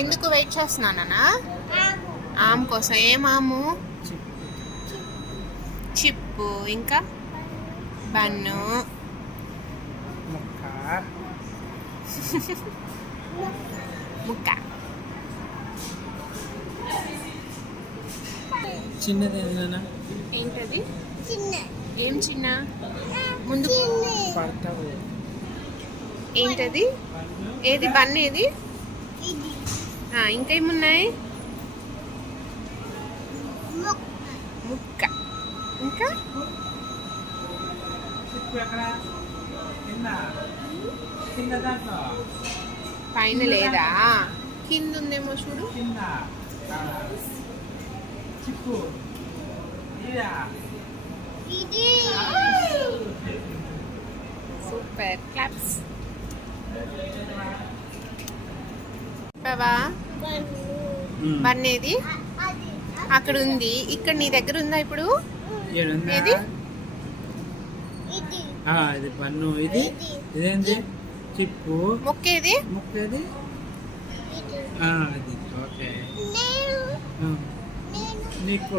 ఎందుకు వెయిట్ చేస్తున్నానా? ఆమ్ కోసం. ఏం ఆము? చిప్పు, ఇంకా బన్ను, ముక్క. చిన్నది ఏంటది? ఏం చిన్న? ముందు ఏంటది? ఏది బన్? ఏది? ఇంకా ఏమున్నాయి? ముక్క. ఇంకా పైన లేదా? కింద ఉందేమో చూడు. సూపర్. క్లాప్స్. బావా బన్ ఏది? అక్కడ ఉంది. ఇక్కడ నీ దగ్గర ఉందా ఇప్పుడు? ఏది? ఇది పన్ను. ఇది ఇదేంటి? చిప్పు. ముక్కేది? ముక్కేది? అది ఓకే. నీకు